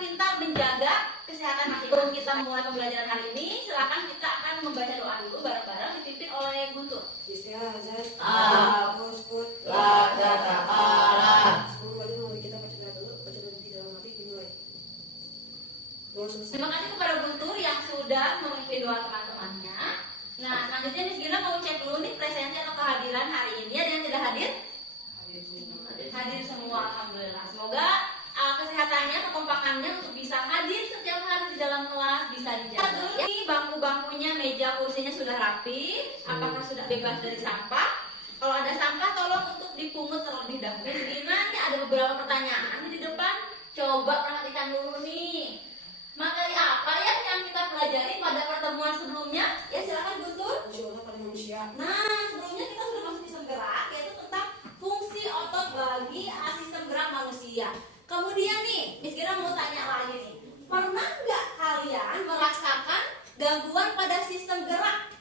pintar menjaga kesehatan masing-masing. Sebelum kita mulai pembelajaran hari ini, silakan kita akan membaca doa dulu bareng-bareng dipimpin oleh Guntur. Terima kasih kepada Guntur yang sudah memimpin doa teman-temannya. Nah, selanjutnya Miss Gina mau cek dulu nih presensi atau kehadiran hari ini. Ada yang tidak hadir? Hadir semua, alhamdulillah. Semoga kesehatannya, kekompakannya untuk bisa hadir setiap hari di dalam kelas bisa dijaga. Dulu nih bangku-bangkunya, meja, kursinya sudah rapi. Apakah sudah bebas dari sampah? Kalau ada sampah tolong untuk dipungut terlebih dahulu. Miss Gina nih ada beberapa pertanyaan di depan. Coba perhatikan dulu nih. Materi apa ya yang kita pelajari pada pertemuan sebelumnya? Ya silakan Guntur. Nah, sebelumnya kita sudah masuk sistem gerak, yaitu tentang fungsi otot bagi sistem gerak manusia. Kemudian nih, Miss Gina mau tanya lagi nih. Pernah nggak kalian merasakan gangguan pada sistem gerak?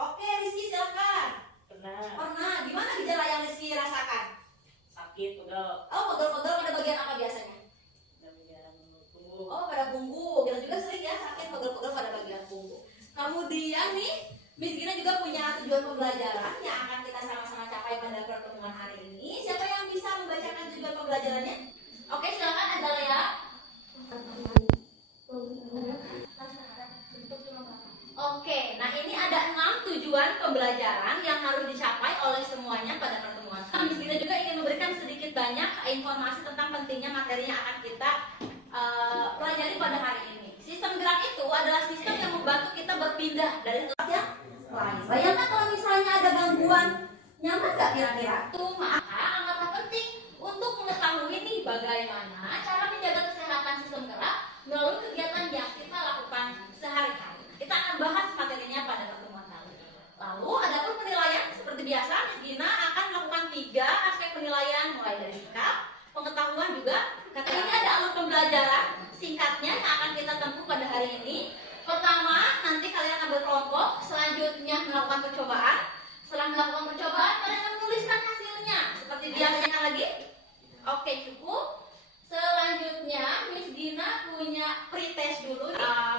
Oke, Rizky silakan. Pernah. Gimana gejala yang Rizky rasakan? Sakit, pegel. Oh, pegel-pegel pada bagian apa biasanya? Oh, pada punggung. Kita juga sering ya sakit pegel-pegel pada bagian punggung. Kemudian nih, Miss Gina juga punya tujuan pembelajaran yang akan kita sama-sama capai pada pertemuan hari ini. Siapa yang bisa membacakan tujuan pembelajarannya? Oke, silakan Azalea. Oke, nah ini ada 6 tujuan pembelajaran yang harus dicapai oleh semuanya pada pertemuan. Miss Gina juga ingin memberikan sedikit banyak informasi tentang pentingnya materi yang akan kita pelajari pada hari ini. Sistem gerak itu adalah sistem yang membantu kita berpindah dari tempat yang lain. Bayangkan kalau misalnya ada gangguan, nyaman nggak kira-kira? Tuh, maka amatlah penting untuk mengetahui nih bagaimana cara menjaga kesehatan sistem gerak melalui kegiatan yang kita lakukan sehari-hari. Kita akan bahas materinya pada pertemuan kali. Lalu ada pun penilaian seperti biasa, Miss Gina akan melakukan 3 aspek penilaian mulai dari sikap, pengetahuan juga. Katanya ini ada alur pembelajaran singkatnya yang akan kita tempuh pada hari ini. Pertama, nanti kalian akan berkelompok, selanjutnya melakukan percobaan. Setelah melakukan percobaan, kalian akan menuliskan hasilnya seperti biasanya lagi. Oke, cukup. Selanjutnya, Miss Gina punya pretest dulu.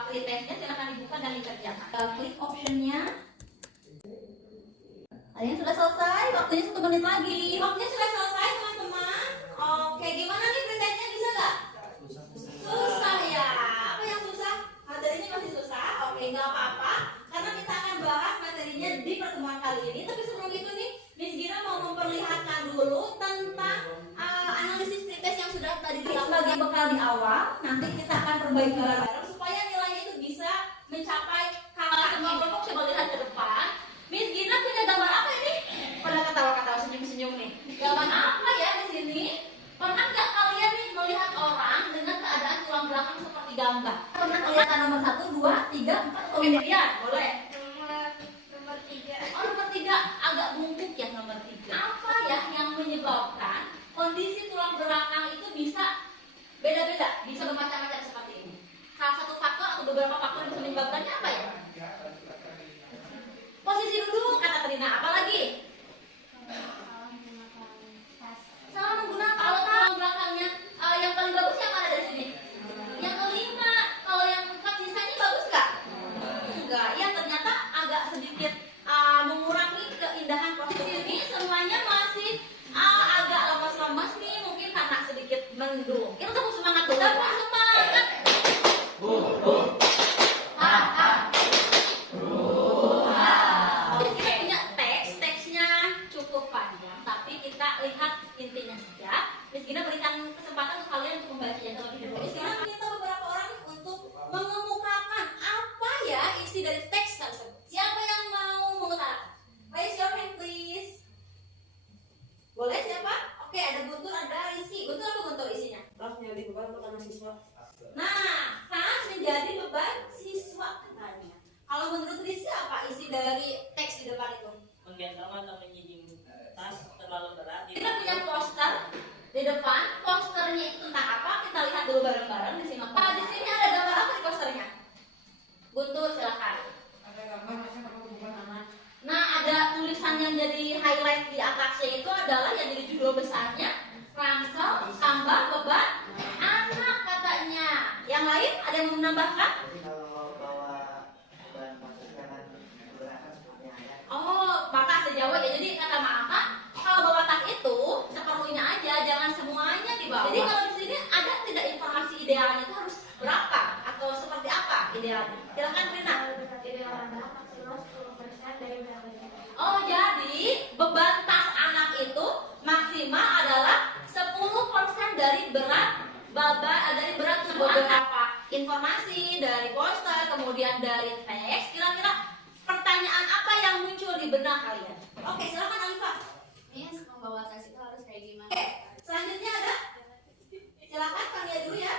Pretestnya silahkan dibuka dan dikerjakan. Klik optionnya. Ada yang sudah selesai, waktunya 1 menit lagi. Waktunya sudah selesai teman-teman. Oke, gimana nih pretestnya, bisa nggak? Susah ya. Apa yang susah? Materinya masih susah. Oke, nggak apa-apa. Karena kita akan bahas materinya di pertemuan kali ini. Tapi sebelum itu nih, Miss Gina mau memperlihatkan dulu tentang analisis pretest yang sudah tadi kita bagi bekal di awal. Nanti kita akan perbaiki bareng-bareng supaya nilainya itu bisa mencapai kakak. Semua kelompok coba lihat ke depan. Miss Gina punya gambar apa ini? Pada ketawa-ketawa senyum-senyum nih. Gambar apa ya di sini? Pernah nggak kalian nih melihat orang dengan keadaan tulang belakang seperti gambar? Pernah kelihatan nomor 1, 2, 3, 4 atau 5? Ya, boleh. Nomor 3. Oh, nomor 3 agak bungkuk ya nomor 3. Apa ya yang menyebabkan kondisi tulang belakang itu bisa beda-beda, bisa bermacam-macam seperti ini? Salah satu faktor atau beberapa faktor yang bisa menyebabkannya apa ya? Posisi duduk kata Trina, apa lagi? Salah menggunakan. Kalau tulang belakangnya yang paling bagus yang mana dari sini? Yang kelima. Kalau yang 4 sisanya bagus nggak? Enggak. Ya ternyata agak sedikit mengurangi keindahan posisi ini. Semuanya masih agak lemas-lemas nih, mungkin karena sedikit mendung. Kita tepuk semangat dulu. Tepuk semangat. Kita punya teksnya cukup panjang, tapi kita lihat intinya saja. Miss Gina berikan kesempatan untuk kalian untuk membacanya terlebih dahulu. Miss Gina minta beberapa orang untuk mengemukakan apa ya isi dari teks tersebut. Siapa yang mau mengutarakan? Raise your hand please. Boleh siapa? Oke, ada Guntur, ada Rizky. Guntur apa Guntur isinya? Tas menjadi beban utama siswa. Nah, tas menjadi beban siswa katanya. Kalau menurut Rizky apa isi dari teks di depan itu? Menggendong atau menyiding tas terlalu berat. Kita punya poster di depan. Posternya itu tentang apa? Kita lihat dulu bareng-bareng di sini. Pak, di sini ada gambar apa di posternya? Guntur, silakan. Ada gambar macam apa beban anak. Nah, ada tulisan yang jadi highlight di atasnya itu adalah yang jadi judul besarnya, ransel tambah beban anak katanya. Ada yang mau menambahkan? Jadi kalau mau bawa beban pasir jangan menggunakan seperti yang ada. Oh, maka sejauh ya. Jadi kata Maka, kalau bawa tas itu seperlunya aja, jangan semuanya dibawa. Jadi kalau di sini ada tidak informasi idealnya itu harus berapa atau seperti apa idealnya? Silakan Rina. Oh, jadi beban tas anak itu maksimal adalah 10% dari berat tubuh. Beberapa informasi dari poster, kemudian dari teks. Kira-kira pertanyaan apa yang muncul di benak kalian? Oke, silakan Alifah. Miss, membawa tas itu harus kayak gimana? Oke, selanjutnya ada. Silakan Fania dulu ya.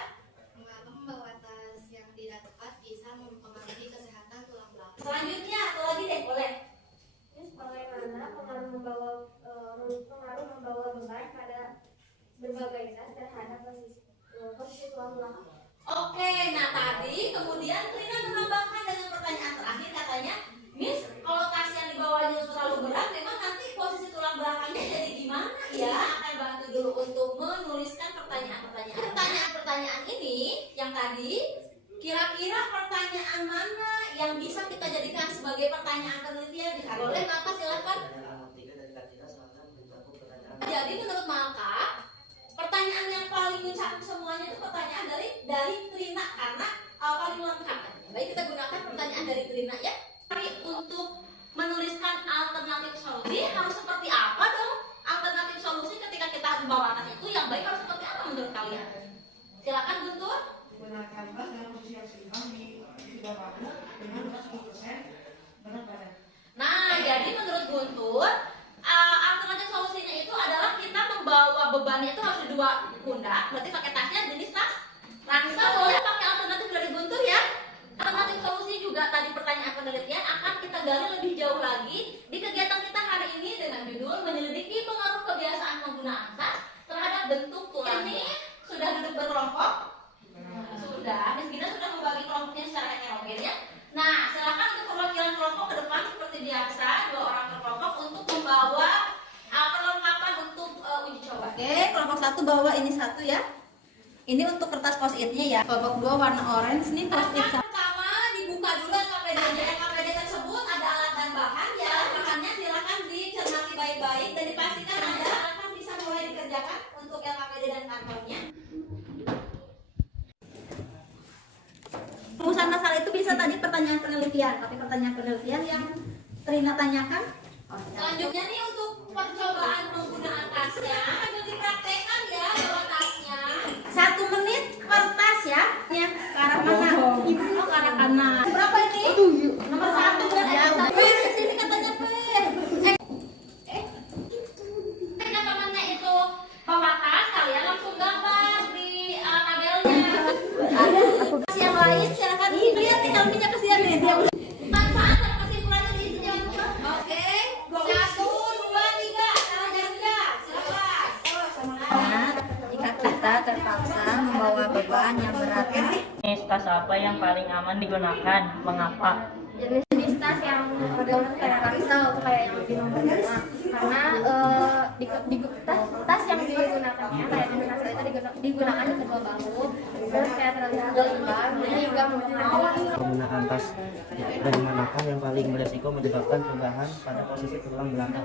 Mengapa membawa tas yang tidak tepat bisa mempengaruhi kesehatan tulang belakang? Selanjutnya atau lagi deh, boleh. Terus bagaimana pengaruh membawa beban pada berbagai tas terhadap posisi tulang belakang? Oke, nah tadi kemudian Rina menambahkan dengan pertanyaan terakhir katanya, Miss, kalau tas yang dibawanya terlalu berat, memang nanti posisi tulang belakangnya jadi gimana ya? Akan bantu dulu untuk menuliskan pertanyaan-pertanyaan. Pertanyaan-pertanyanyaan ini yang tadi, kira-kira pertanyaan mana yang bisa kita jadikan sebagai pertanyaan penelitian? Boleh, Maka silakan. Pertanyaan nomor 3 dari Kak Tina silakan mencakup pertanyaan. Jadi menurut Maka, pertanyaan yang paling mencakup semuanya itu pertanyaan dari Trina karena paling lengkap. Baik, kita gunakan pertanyaan dari Trina ya. Tapi untuk menuliskan alternatif solusi harus seperti apa dong? Alternatif solusi ketika kita harus membawa tas itu yang baik harus seperti apa menurut kalian? Silakan Guntur. Gunakan tas dalam posisi yang seimbang di kedua bahu dengan berat 10% berat badan. Nah, jadi menurut Guntur, alternatif solusinya itu adalah kita membawa bebannya itu harus di dua pundak, berarti pakai tasnya jenis tas ransel. Boleh pakai alternatif dari Guntur ya. Alternatif solusi juga tadi pertanyaan penelitian akan kita gali lebih jauh lagi di kegiatan kita hari ini dengan judul menyelidiki pengaruh kebiasaan penggunaan tas terhadap bentuk tulang. Ini sudah duduk berkelompok? Sudah. Miss Gina sudah membagi kelompoknya secara heterogen ya. Nah, silakan untuk perwakilan kelompok ke depan seperti biasa, 2 orang per kelompok untuk membawa perlengkapan untuk uji coba. Oke, kelompok 1 bawa ini 1 ya. Ini untuk kertas post-it-nya ya. Kelompok 2 warna orange nih post-it. Pertama dibuka dulu LKPD-nya. LKPD tersebut ada alat dan bahan ya. Bahannya silakan dicermati baik-baik dan dipastikan Anda akan bisa mulai dikerjakan untuk LKPD dan kantornya. Rumusan masalah itu bisa tadi pertanyaan penelitian, tapi pertanyaan penelitian yang Trina tanyakan. Selanjutnya nih untuk percobaan penggunaan tasnya sambil dipraktekkan ya bawa tasnya. 1 menit per tas ya. Ya, ke arah mana? Oh, ke arah kanan. Berapa ini? Nomor 1 berarti. Ke sini katanya P. Ketika temannya itu bawa tas, kalian langsung gambar di tabelnya. Yang lain silakan lihat nih dalamnya kesian nih dia. Manfaat dan kesimpulannya diisi jangan lupa. Oke. 1, 2, 3. Salah janda. Silakan. Semangat jika kita terpaksa membawa beban yang berat. Jenis tas apa yang paling aman digunakan? Mengapa? Jenis tas yang modelnya kayak ransel atau kayak yang lebih nomor 5 karena tas yang digunakannya kayak jenis ransel itu digunakan di kedua bahu terus kayak terlalu lebar jadi juga memudahkan. Penggunaan tas dari manakah yang paling beresiko menyebabkan perubahan pada posisi tulang belakang?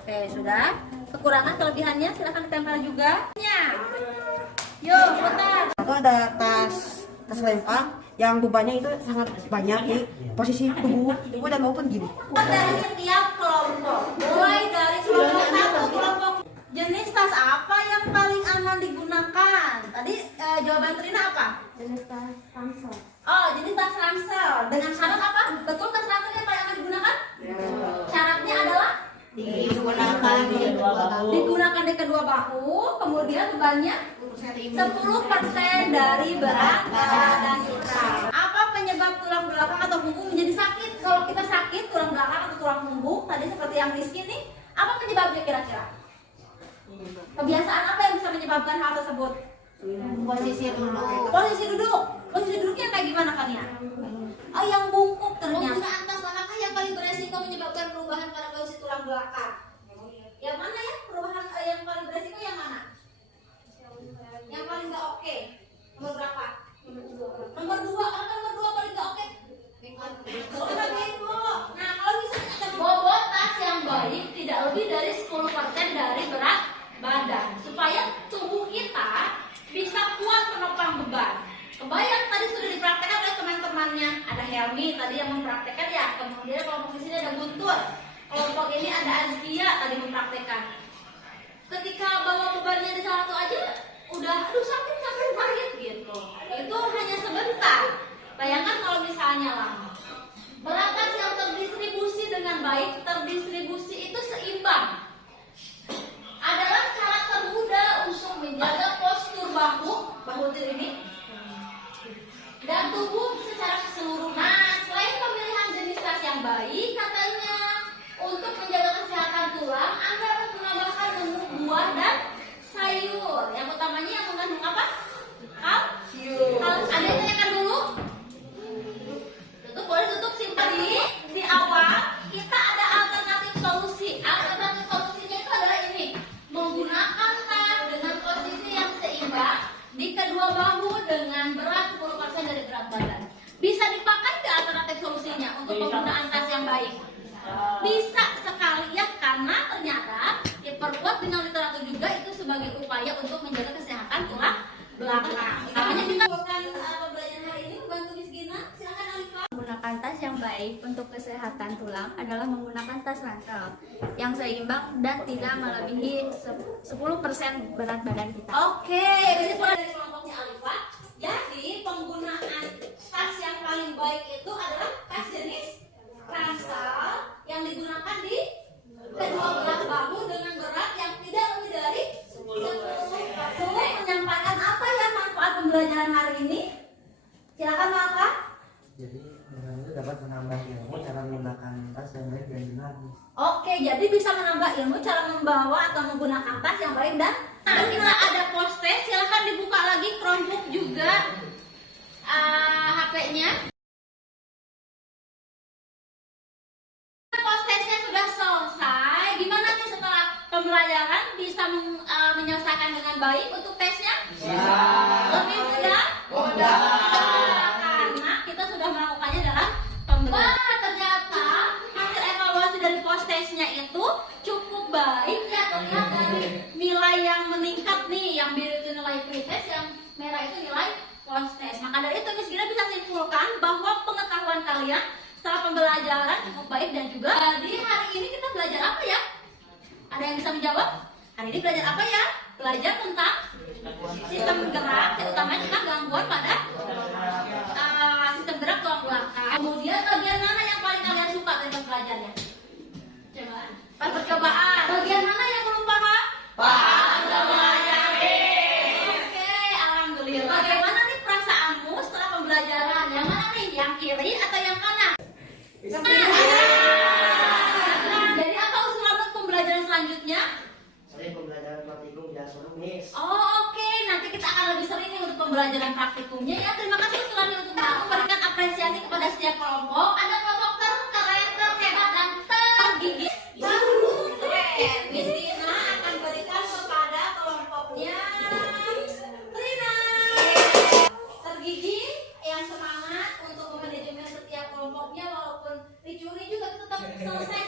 Oke, sudah. Kekurangan kelebihannya silakan ditempel juga. Yuk, putar. Atau ada tas lempang yang bebannya itu sangat banyak di posisi tubuh dan maupun gini. Dari setiap kelompok, mulai dari kelompok 1 kelompok. Jenis tas apa yang paling aman digunakan? Tadi jawaban Trina apa? Jenis tas ransel. Oh, jenis tas ransel. Dengan syarat apa? Betul tas ransel yang paling akan digunakan? Syaratnya adalah digunakan di kedua bahu, kemudian bebannya 10% dari berat badan kita. Apa penyebab tulang belakang atau punggung menjadi sakit? Kalau kita sakit tulang belakang atau tulang punggung, tadi seperti yang Rizky nih, apa penyebabnya kira-kira? Kebiasaan apa yang bisa menyebabkan hal tersebut? Posisi duduk. Posisi duduk. Posisi duduknya kayak gimana kan ya? Oh, yang bungkuk ternyata. Penggunaan tas manakah yang paling beresiko menyebabkan perubahan pada posisi tulang belakang? Yang mana ya? Perubahan yang paling beresiko yang mana? Yang paling nggak oke. Nomor berapa? Tommy tadi yang mempraktekkan ya. Kemudian kelompok di sini ada Guntur. Kelompok ini ada Azkia tadi mempraktekkan. Ketika bawa bebannya di satu aja udah aduh sakit pahit gitu. Itu hanya sebentar. Bayangkan kalau misalnya lama. Berat yang terdistribusi dengan baik, terdistribusi itu seimbang. Adalah cara termudah untuk menjaga postur bahu ini dan tubuh secara keseluruhan. Nah, selain pemilihan jenis tas yang baik, katanya untuk menjaga kesehatan tulang, Anda harus menambahkan menu buah dan sayur. Yang utamanya yang mengandung apa? Kalsium. Ada yang tanyakan dulu? Tutup, boleh tutup, simpan di awal. Kita ada alternatif solusi. Alternatif solusinya itu adalah ini, menggunakan tas dengan posisi yang seimbang di kedua bahu dengan berat 10% dari berat badan. Bisa dipakai nggak alternatif solusinya untuk penggunaan tas yang baik? Bisa sekali ya, karena ternyata diperkuat dengan literatur juga itu sebagai upaya untuk menjaga kesehatan tulang belakang. Makanya kita bukan pembelajaran hari ini membantu Miss Gina. Silakan Alifah. Menggunakan tas yang baik untuk kesehatan tulang adalah menggunakan tas ransel yang seimbang dan tidak melebihi 10% berat badan kita. Oke, ini mulai dari kelompoknya Alifah. Jadi penggunaan tas yang paling baik itu adalah tas jenis ransel yang digunakan di kedua belah bahu dengan berat yang tidak lebih dari 10. Menyampaikan apa ya manfaat pembelajaran hari ini? Silakan Maka. Jadi dengan itu dapat menambah ilmu cara menggunakan tas yang baik dan dinamis. Oke, jadi bisa menambah ilmu cara membawa atau menggunakan tas yang baik dan kita ada post-it. Silahkan dibuka lagi Chromebook juga HP-nya. Post-itnya sudah selesai. Gimana nih setelah pembelajaran bisa menyelesaikan dengan baik untuk tesnya? Lebih mudah? Karena kita sudah melakukannya dalam pembelajaran. Wah, ternyata hasil evaluasi dari post-testnya itu cukup baik ya. Terlihat dari nilai yang meningkat nih. Yang biru itu nilai pretest, yang merah itu nilai post-test. Maka dari itu Miss Gina bisa simpulkan bahwa pengetahuan kalian setelah pembelajaran cukup baik dan juga. Jadi hari ini kita belajar apa ya? Ada yang bisa menjawab? Hari ini belajar apa ya? Belajar tentang sistem gerak, terutama tentang gangguan pada sistem gerak tulang belakang. Kemudian bagian mana yang paling kalian suka dari belajarnya? Coba. Pas percobaan. Bagian mana yang belum paham? Oke, alhamdulillah. Bagaimana nih perasaanmu setelah pembelajaran? Yang mana nih? Yang kiri atau yang kanan? Yang kanan. Jadi apa usulan untuk pembelajaran selanjutnya? Sering pembelajaran praktikum tidak seru, Miss. Oh, oke. Nanti kita akan lebih sering nih untuk pembelajaran praktikumnya ya. Terima kasih usulannya untuk memberikan apresiasi kepada setiap kelompok. Ada kelompok terkeren, terhebat, dan tergigih. Miss Gina akan berikan kepada kelompoknya Rina. Tergigih, yang semangat untuk memanajemen setiap kelompoknya, walaupun dicuri juga tetap selesai